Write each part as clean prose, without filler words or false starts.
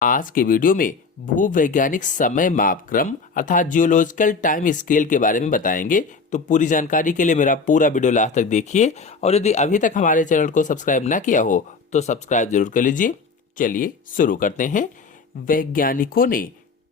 आज के वीडियो में भूवैज्ञानिक समय मापक्रम अर्थात जियोलॉजिकल टाइम स्केल के बारे में बताएंगे। तो पूरी जानकारी के लिए मेरा पूरा वीडियो लास्ट तक देखिए और यदि अभी तक हमारे चैनल को सब्सक्राइब ना किया हो तो सब्सक्राइब जरूर कर लीजिए। चलिए शुरू करते हैं। वैज्ञानिकों ने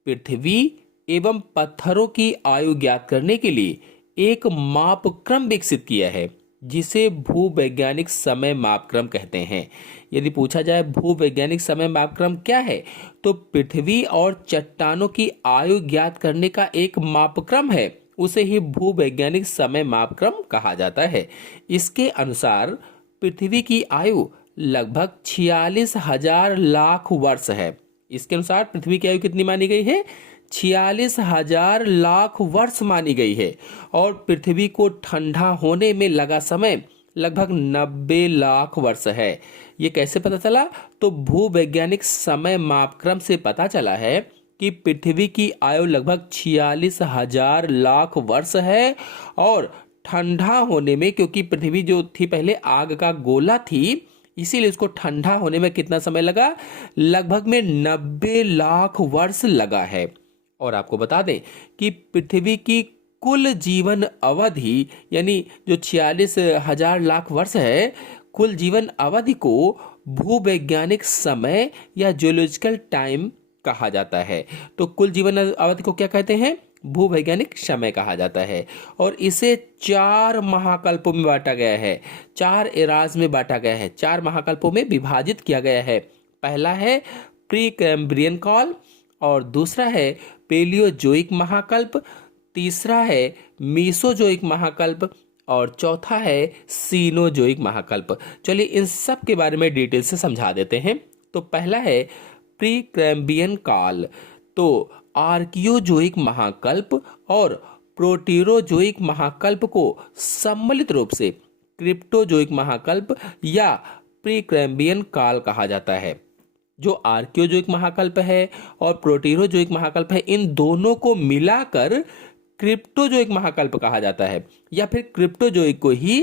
पृथ्वी एवं पत्थरों की आयु ज्ञात करने के लिए एक मापक्रम विकसित किया है जिसे भूवैज्ञानिक समय मापक्रम कहते हैं। यदि पूछा जाए भूवैज्ञानिक समय मापक्रम क्या है, तो पृथ्वी और चट्टानों की आयु ज्ञात करने का एक मापक्रम है, उसे ही भूवैज्ञानिक समय मापक्रम कहा जाता है। इसके अनुसार पृथ्वी की आयु लगभग 46,000 लाख वर्ष है। इसके अनुसार पृथ्वी की आयु कितनी मानी गई है? 46,000 लाख वर्ष मानी गई है। और पृथ्वी को ठंडा होने में लगा समय लगभग 90 लाख वर्ष है। ये कैसे पता चला? तो भूवैज्ञानिक समय मापक्रम से पता चला है कि पृथ्वी की आयु लगभग 46,000 लाख वर्ष है और ठंडा होने में, क्योंकि पृथ्वी जो थी पहले आग का गोला थी, इसीलिए उसको ठंडा होने में कितना समय लगा? लगभग में 90 लाख वर्ष लगा है। और आपको बता दें कि पृथ्वी की कुल जीवन अवधि यानी जो 46,000 लाख वर्ष है, कुल जीवन अवधि को भूवैज्ञानिक समय या जियोलॉजिकल टाइम कहा जाता है। तो कुल जीवन अवधि को क्या कहते हैं? भूवैज्ञानिक समय कहा जाता है। और इसे 4 महाकल्पों में बांटा गया है, 4 एराज में बांटा गया है, 4 महाकल्पों में विभाजित किया गया है। पहला है प्री कैम्ब्रियन काल, और दूसरा है पेलियोजोइक महाकल्प, तीसरा है मीसोजोइक महाकल्प, और चौथा है सीनोजोइक महाकल्प। चलिए इन सब के बारे में डिटेल से समझा देते हैं। तो पहला है प्री कैम्ब्रियन काल। तो आर्कियोजोइक महाकल्प और प्रोटीरोजोइक महाकल्प को सम्मिलित रूप से क्रिप्टोजोइक महाकल्प या प्री कैम्ब्रियन काल कहा जाता है। जो आर्कियोजोइक महाकल्प है और प्रोटीरोजोइक महाकल्प है, इन दोनों को मिलाकर क्रिप्टोजोइक महाकल्प कहा जाता है, या फिर क्रिप्टोजोइक को ही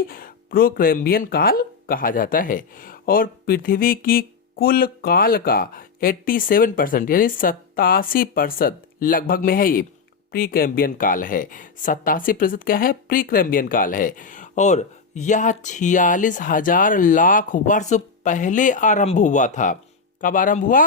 प्रोकैम्बियन काल कहा जाता है। और पृथ्वी की कुल काल का 87% यानी 87% लगभग में है ये प्रीकैम्बियन काल है। 87% क्या है? प्रीकैम्बियन काल है। और यह 46,000 लाख वर्ष पहले आरंभ हुआ था। कब आरंभ हुआ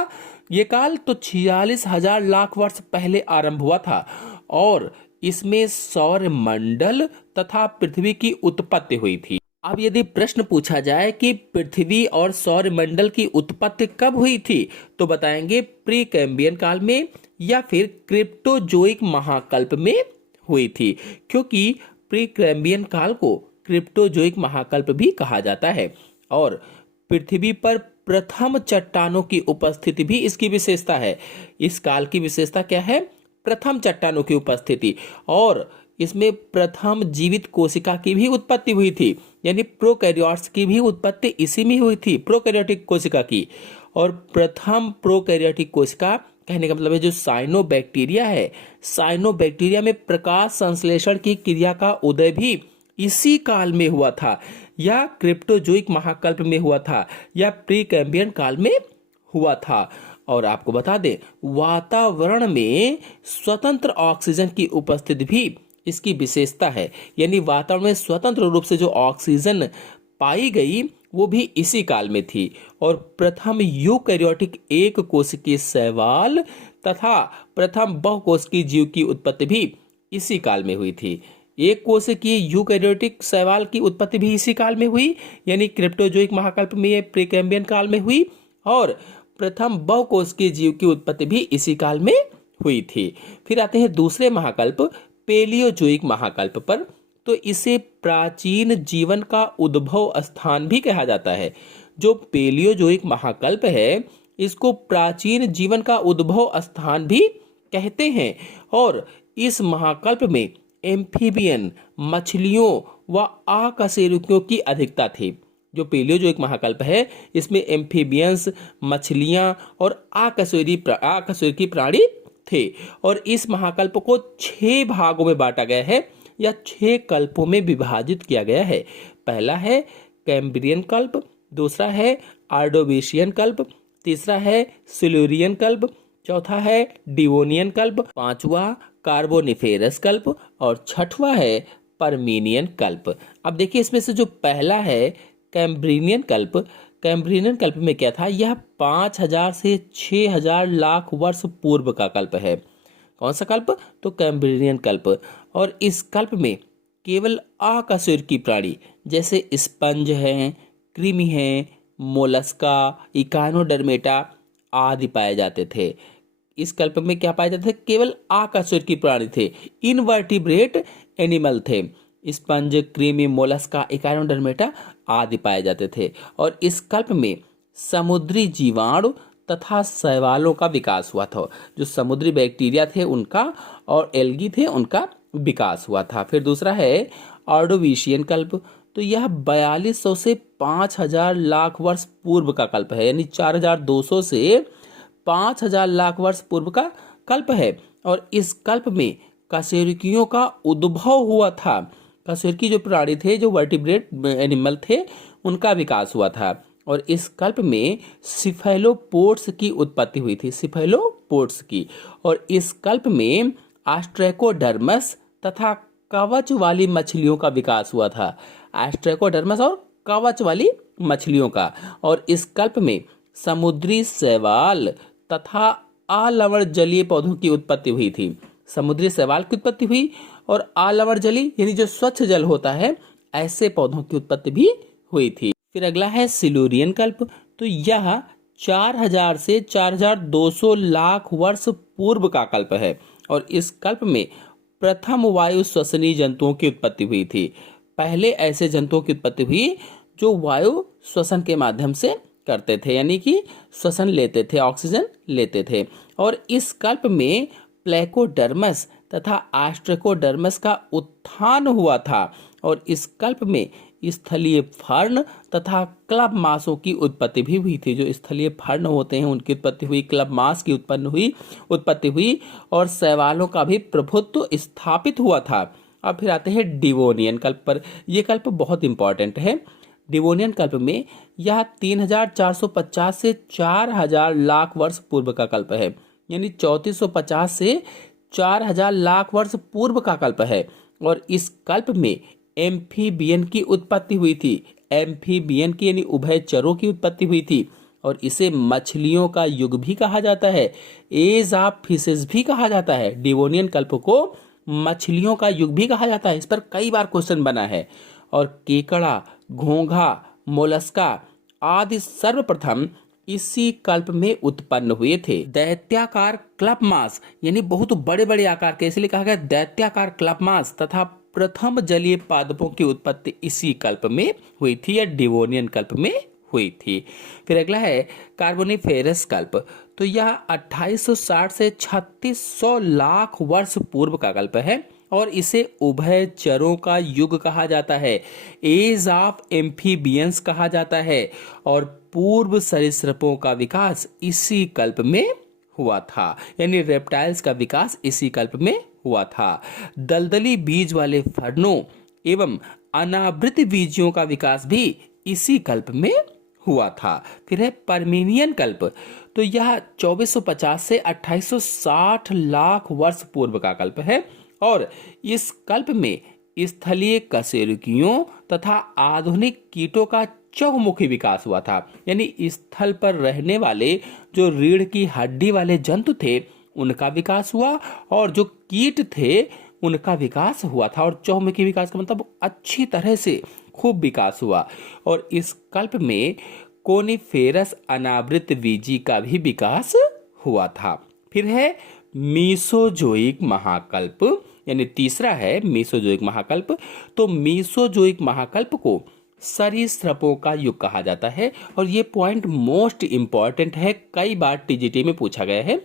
ये काल? तो 46,000 लाख वर्ष पहले आरंभ हुआ था। और इसमें सौर मंडल तथा पृथ्वी की उत्पत्ति हुई थी। अब यदि प्रश्न पूछा जाए कि पृथ्वी और सौर मंडल की उत्पत्ति कब हुई थी, तो बताएंगे प्री कैम्ब्रियन काल में या फिर क्रिप्टोजोइक महाकल्प में हुई थी, क्योंकि प्री कैम्ब्रियन काल को क्रिप्टोजोइक महाकल्प भी कहा जाता है। और पृथ्वी पर प्रथम चट्टानों की उपस्थिति भी इसकी विशेषता है। इस काल की विशेषता क्या है? प्रथम चट्टानों की उपस्थिति। और इसमें प्रथम जीवित कोशिका की भी उत्पत्ति हुई थी, यानी प्रोकैरियोट्स की भी उत्पत्ति इसी में हुई थी, प्रोकैरियोटिक कोशिका की। और प्रथम प्रोकैरियोटिक कोशिका कहने का मतलब है जो साइनोबैक्टीरिया है, साइनोबैक्टीरिया में प्रकाश संश्लेषण की क्रिया का उदय भी इसी काल में हुआ था, या क्रिप्टोजोइक महाकल्प में हुआ था, या प्री कैम्ब्रियन काल में हुआ था। और आपको बता दें वातावरण में स्वतंत्र ऑक्सीजन की उपस्थिति भी इसकी विशेषता है, यानी वातावरण में स्वतंत्र रूप से जो ऑक्सीजन पाई गई वो भी इसी काल में थी। और प्रथम यूकैरियोटिक एक कोशिकीय शैवाल तथा प्रथम बहुकोशिकीय जीव की उत्पत्ति भी इसी काल में हुई थी। एक कोशिकीय यूकैरियोटिक शैवाल की उत्पत्ति भी इसी काल में हुई, यानी क्रिप्टोजोइक महाकल्प में प्रीकैम्ब्रियन काल में हुई, और प्रथम बहुकोशिकीय जीव की उत्पत्ति भी इसी काल में हुई थी। फिर आते हैं दूसरे महाकल्प पेलियोजोइक महाकल्प पर। तो इसे प्राचीन जीवन का उद्भव स्थान भी कहा जाता है। जो पेलियोजोइक महाकल्प है इसको प्राचीन जीवन का उद्भव स्थान भी कहते हैं। और इस महाकल्प में एम्फीबियन मछलियों व आकशेरुकियों की अधिकता थी। जो पेलियोजोइक महाकल्प है इसमें एम्फीबियंस मछलियां और आकशेरुकी प्राणी थे। और इस महाकल्प को 6 भागों में बांटा गया है या 6 कल्पों में विभाजित किया गया है। पहला है कैम्ब्रियन कल्प, दूसरा है आर्डोविशियन कल्प, तीसरा है सिल्यूरियन कल्प, चौथा है डिवोनियन कल्प, पांचवा कार्बोनिफेरस कल्प और छठवां है परमीनियन कल्प। अब देखिए इसमें से जो पहला है कैम्ब्रियन कल्प, कैम्ब्रियन कल्प में क्या था, यह 5000 से 6000 लाख वर्ष पूर्व का कल्प है। कौन सा कल्प, तो कैम्ब्रियन कल्प। और इस कल्प में केवल अकशेरुकी प्राणी जैसे स्पंज हैं, कृमि हैं, मोलस्का, इकानोडर्मेटा आदि पाए जाते थे। इस कल्प में क्या पाए जाते थे, केवल अकशेरुकी प्राणी थे, इनवर्टिब्रेट एनिमल थे। स्पंज, कृमि, मोलस्का, इकानोडर्मेटा आदि पाए जाते थे। और इस कल्प में समुद्री जीवाणु तथा शैवालों का विकास हुआ था। जो समुद्री बैक्टीरिया थे उनका और एल्गी थे उनका विकास हुआ था। फिर दूसरा है ऑर्डोविशियन कल्प, तो यह 4200 से 5000 लाख वर्ष पूर्व का कल्प है, यानी 4200 से 5000 लाख वर्ष पूर्व का कल्प है। और इस कल्प में कशेरुकियों का उद्भव हुआ था। कशेरुकी जो प्राणी थे, जो वर्टिब्रेट एनिमल थे, उनका विकास हुआ था। और इस कल्प में सिफेलोपोड्स की उत्पत्ति हुई थी, सिफेलोपोड्स की। और इस कल्प में ऑस्ट्रेकोडर्मस तथा कवच वाली मछलियों का विकास हुआ था, ऑस्ट्रेकोडर्मस और कवच वाली मछलियों का। और इस कल्प में समुद्री शैवाल तथा अलवण जलीय पौधों की उत्पत्ति हुई थी। समुद्री शैवाल की उत्पत्ति हुई और अलवण जलीय यानी जो स्वच्छ जल होता है, ऐसे पौधों की उत्पत्ति भी हुई थी। फिर अगला है सिल्यूरियन कल्प, तो यह 4000 से 4200 लाख वर्ष पूर्व का कल्प है। और इस कल्प में प्रथम वायु श्वसनी जंतुओं की उत्पत्ति हुई थी। पहले ऐसे जंतुओं की उत्पत्ति हुई जो वायु श्वसन के माध्यम से करते थे, यानी कि श्वसन लेते थे, ऑक्सीजन लेते थे। और इस कल्प में प्लेकोडर्मस तथा ऑस्ट्रेकोडर्मस का उत्थान हुआ था। और इस कल्प में स्थलीय फर्न तथा क्लब मासों की उत्पत्ति भी हुई थी। जो स्थलीय फर्न होते हैं उनकी उत्पत्ति हुई, क्लब मास की उत्पत्ति हुई और शैवालों का भी प्रभुत्व स्थापित हुआ था। अब फिर आते हैं डिवोनियन कल्प पर। यह कल्प बहुत इंपॉर्टेंट है। डिवोनियन कल्प में यह 3450 से 4000 लाख वर्ष पूर्व का कल्प है, यानी 3450 से 4000 लाख वर्ष पूर्व का कल्प है। और इस कल्प में एम्फीबियन की उत्पत्ति हुई थी, एम्फीबियन की यानी उभयचरों की उत्पत्ति हुई थी। और इसे मछलियों का युग भी कहा जाता है, एज ऑफ फिशेस भी कहा जाता है। डिवोनियन कल्प को मछलियों का युग भी कहा जाता है, इस पर कई बार क्वेश्चन बना है। और केकड़ा, घोंघा, मोलस्का आदि सर्वप्रथम इसी कल्प में उत्पन्न हुए थे। दैत्याकार क्लब मास यानी बहुत बड़े बड़े आकार के, इसलिए कहा गया दैत्याकार क्लब मास तथा प्रथम जलीय पादपों की उत्पत्ति इसी कल्प में हुई थी या डिवोनियन कल्प में हुई थी। फिर अगला है कार्बोनिफेरस कल्प, तो यह 2860 से 3600 लाख वर्ष पूर्व का कल्प है और इसे उभयचरों का युग कहा जाता है, एज ऑफ एम्फीबियंस कहा जाता है। और पूर्व सरीसृपों का विकास इसी कल्प में हुआ था, यानी रेप्टाइल्स का विकास इसी कल्प में हुआ था। दलदली बीज वाले फर्नों एवं अनावृत बीजियों का विकास भी इसी कल्प में हुआ था। फिर है परमीनियन कल्प, तो यह 2450 से 2860 लाख वर्ष पूर्व का कल्प है और इस कल्प में स्थलीय कशेरुकियों तथा आधुनिक कीटों का चहुमुखी विकास हुआ था, यानी स्थल पर रहने वाले जो रीढ़ की हड्डी वाले जंतु थे उनका विकास हुआ और जो कीट थे उनका विकास हुआ था। और चहुमुखी विकास का मतलब अच्छी तरह से खूब विकास हुआ। और इस कल्प में कोनिफेरस अनावृत बीजी का भी विकास हुआ था। फिर है मीसोजोइक महाकल्प, यानी तीसरा है मीसोजोइक महाकल्प। तो मीसोजोइक महाकल्प को सरीसृपों का युग कहा जाता है और ये पॉइंट मोस्ट इंपॉर्टेंट है, कई बार टीजीटी में पूछा गया है।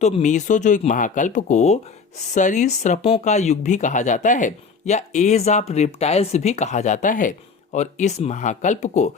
तो मीसोजोइक महाकल्प को सरीसृपों का युग भी कहा जाता है या एज ऑफ रेप्टाइल्स भी कहा जाता है। और इस महाकल्प को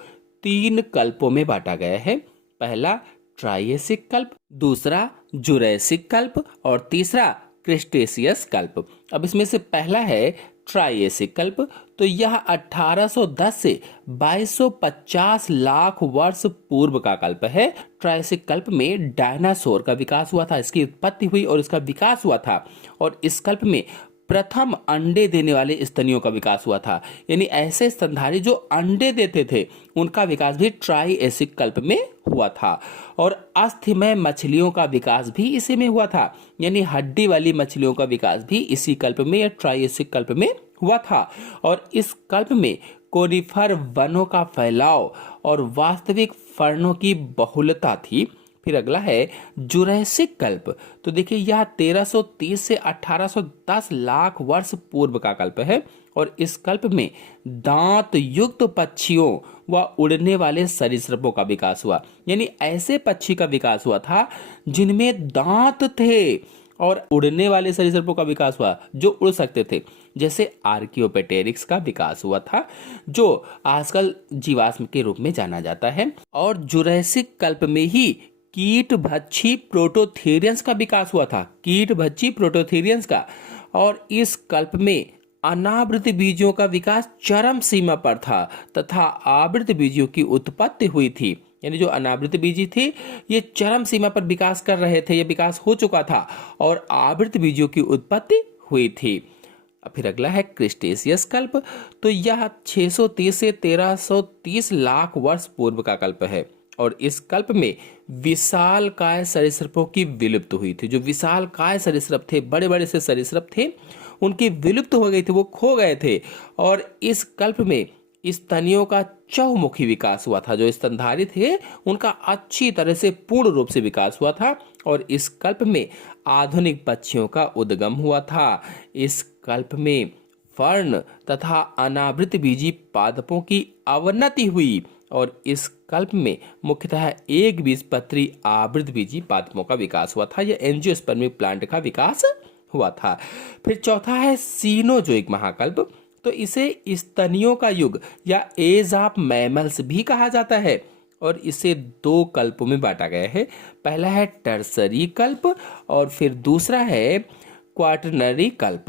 3 कल्पों में बांटा गया है। पहला ट्रायसिक कल्प, दूसरा जुरैसिक कल्प और तीसरा क्रेस्टेशियस कल्प। अब इसमें से पहला है ट्राइएसिक कल्प, तो यह 1810 से 2250 लाख वर्ष पूर्व का कल्प है। ट्राइएसिक कल्प में डायनासोर का विकास हुआ था, इसकी उत्पत्ति हुई और इसका विकास हुआ था। और इस कल्प में प्रथम अंडे देने वाले स्तनियों का विकास हुआ था, यानी ऐसे स्तनधारी जो अंडे देते थे उनका विकास भी ट्राइएसिक कल्प में हुआ था। और अस्थिमय मछलियों का विकास भी इसी में हुआ था, यानी हड्डी वाली मछलियों का विकास भी इसी कल्प में या ट्राइएसिक कल्प में हुआ था। और इस कल्प में कोनिफर वनों का फैलाव और वास्तविक फर्नों की बहुलता थी। फिर अगला है जुरैसिक कल्प, तो देखिए यह 1330 से 1810 लाख वर्ष पूर्व का कल्प है। और इस कल्प में दांत युक्त पक्षियों व उड़ने वाले सरीसृपों का विकास हुआ, यानी ऐसे पक्षी का विकास हुआ था जिनमें दांत थे, और उड़ने वाले सरीसृपों का विकास हुआ जो उड़ सकते थे, जैसे आर्कियोपेटेरिक्स का विकास हुआ था जो आजकल जीवाश्म के रूप में जाना जाता है। और जुरैसिक कल्प में ही कीट भक्षी प्रोटोथेरियंस का विकास हुआ था, कीट भक्षी प्रोटोथेरियंस का। और इस कल्प में अनावृत बीजों का विकास चरम सीमा पर था तथा आवृत बीजों की उत्पत्ति हुई थी, यानी जो अनावृत बीजी थे ये चरम सीमा पर विकास कर रहे थे, ये विकास हो चुका था और आवृत बीजों की उत्पत्ति हुई थी। फिर अगला है क्रिस्टेशियस कल्प, तो यह 630 से 1330 लाख वर्ष पूर्व का कल्प है। और इस कल्प में विशालकाय सरीसृपों की विलुप्त हुई थी। जो विशालकाय सरीसृप थे, बड़े बड़े से सरीसृप थे, उनकी विलुप्त हो गई थी, वो खो गए थे। और इस कल्प में स्तनियों का चहुमुखी विकास हुआ था, जो स्तनधारी थे उनका अच्छी तरह से पूर्ण रूप से विकास हुआ था। और इस कल्प में आधुनिक पक्षियों का उद्गम हुआ था। इस कल्प में फर्न तथा अनावृत बीजी पादपों की अवनति हुई। और इस कल्प में मुख्यतः एक बीजपत्री आवृत बीजी पादपों का विकास हुआ था, यह एंजियोस्पर्मिक प्लांट का विकास हुआ था। फिर चौथा है सीनोजोइक महाकल्प, तो इसे स्तनियों का युग या एज ऑफ मैमल्स भी कहा जाता है। और इसे दो कल्पों में बांटा गया है, पहला है टर्सरी कल्प और फिर दूसरा है क्वाटरनरी कल्प,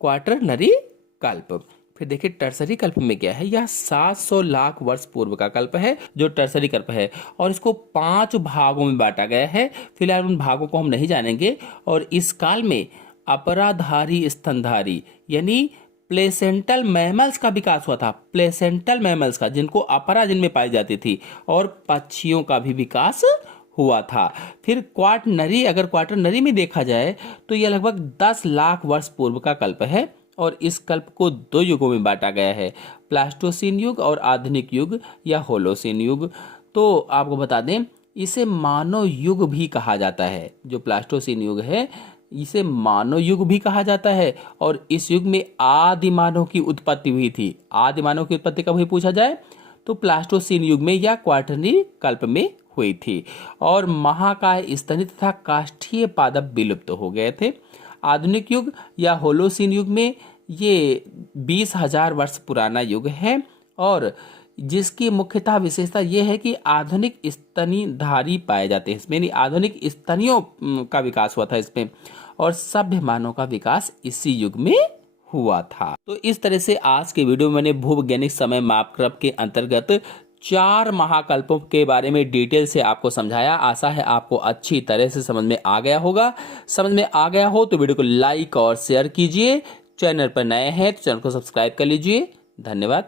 क्वाटरनरी कल्प। फिर देखिए टर्सरी कल्प में क्या है, यह 700 लाख वर्ष पूर्व का कल्प है जो टर्सरी कल्प है। और इसको 5 भागों में बांटा गया है, फिलहाल उन भागों को हम नहीं जानेंगे। और इस काल में अपराधारी स्तनधारी यानी प्लेसेंटल मैमल्स का विकास हुआ था, प्लेसेंटल मैमल्स का, जिनको अपरा जिनमें पाई जाती थी, और पक्षियों का भी विकास हुआ था। फिर क्वाटरनरी, अगर क्वाटरनरी में देखा जाए तो यह लगभग 10 लाख वर्ष पूर्व का कल्प है। और इस कल्प को 2 युगों में बांटा गया है, प्लास्टोसीन युग और आधुनिक युग या होलोसीन युग। तो आपको बता दें इसे मानव युग भी कहा जाता है, जो प्लास्टोसीन युग है इसे मानव युग भी कहा जाता है। और इस युग में आदि मानव की उत्पत्ति हुई थी। आदि मानव की उत्पत्ति कब हुई पूछा जाए तो प्लास्टोसीन युग में या क्वाटरनरी कल्प में हुई थी। और महाकाय स्तनी तथा काष्ठीय पादप विलुप्त हो गए थे। आधुनिक युग या होलोसीन युग में ये 20,000 वर्ष पुराना युग है, और जिसकी मुख्यतः विशेषता यह है कि आधुनिक स्तनीधारी पाए जाते हैं इसमें, यानी आधुनिक स्तनियों का विकास हुआ था इसमें, और सभ्य मानव का विकास इसी युग में हुआ था। तो इस तरह से आज के वीडियो में मैंने भूवैज्ञानिक समय मापक्रम के अंतर्गत 4 महाकल्पों के बारे में डिटेल से आपको समझाया। आशा है आपको अच्छी तरह से समझ में आ गया होगा। समझ में आ गया हो तो वीडियो को लाइक और शेयर कीजिए। चैनल पर नए हैं तो चैनल को सब्सक्राइब कर लीजिए। धन्यवाद।